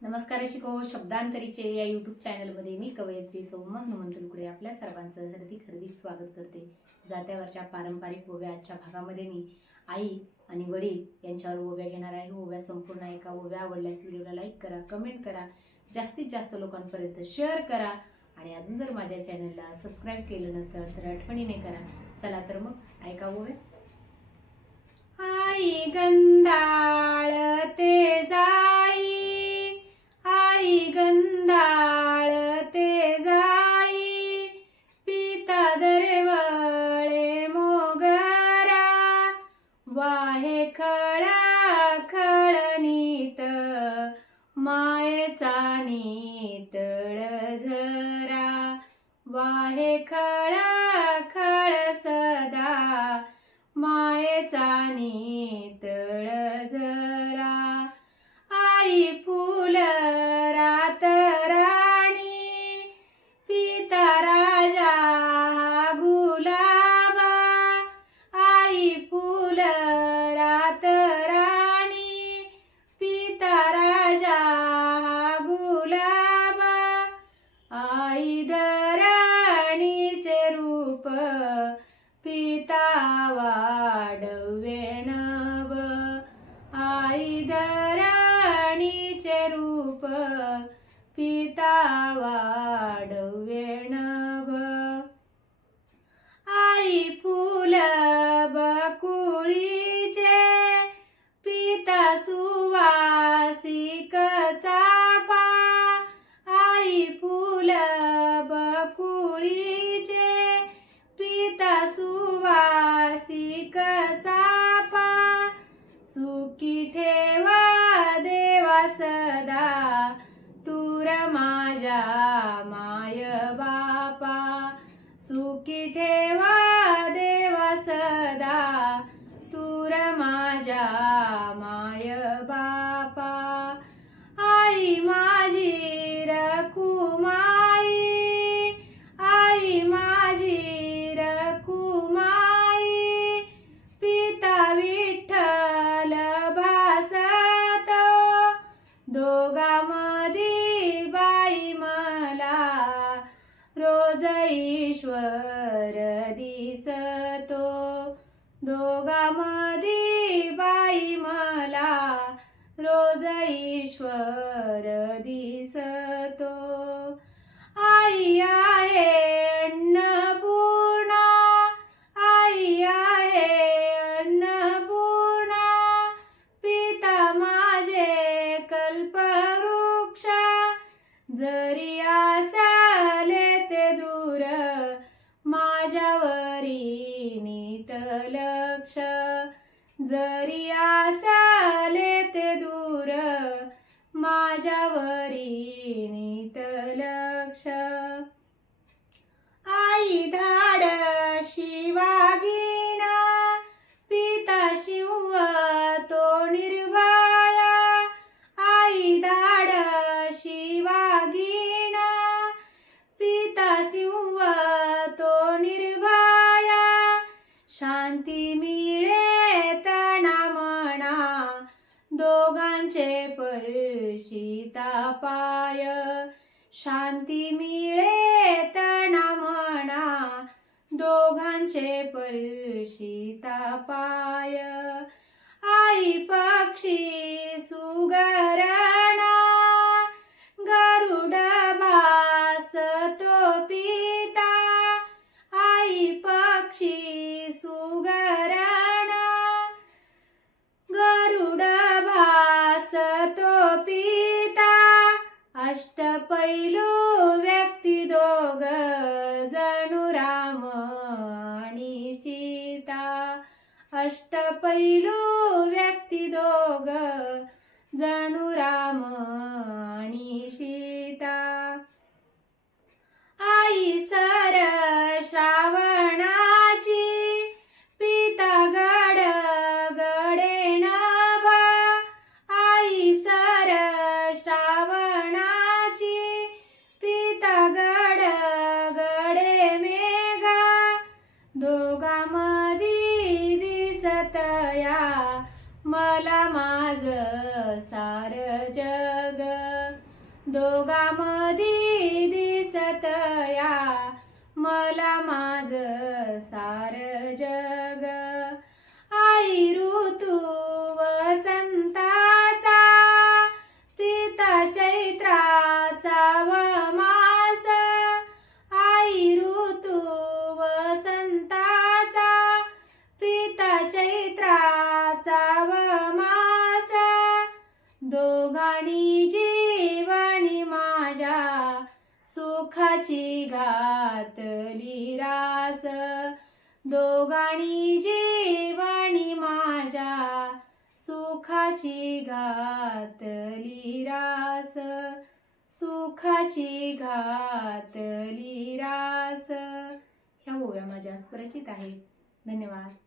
नमस्कार शिको शब्दांतरीचे या यूट्यूब चॅनलमध्ये मी कवयित्री सौमा हनुमंत लुकडे आपल्या सर्वांचं हर्दिक हार्दिक स्वागत करते. जात्यावरच्या पारंपरिक ओव्या आजच्या भागामध्ये मी आई आणि वडील यांच्यावर ओव्या घेणार आहे. ओव्या संपूर्ण ऐका ओव्या आवडल्यास व्हिडिओला लाईक करा कमेंट करा जास्तीत जास्त लोकांपर्यंत शेअर करा आणि अजून जर माझ्या चॅनलला सबस्क्राईब केलं नसेल तर आठवणीने करा. चला तर मग ऐका ओव्या. आई गंधाळ ते जा मायेचा नीतळ पिता वाढवे माझ्या माय बापा सुखी ठे ईश्वर दिसतो. दोघामध्ये बाई मला रोज ईश्वर दिसतो. लक्ष. जरी आसाले ते दूर माझ्यावरी नीत लक्ष. दोघांचे परशिता पाय. शांती मिळे तना म्हणा दोघांचे परशिता पाय. आई पक्षी अष्टपैलू व्यक्ती दोग जणू राम आणि सीता. अष्टपैलू व्यक्ती दोग जणू राम दोघांमध्ये दिसत या. मला माझ सार घातली रास. दोघाणी जीवनी माझ्या सुखाची घातली रास. सुखाची घातली रास. ह्या ओव्या माझ्या स्वरचित आहेत. धन्यवाद.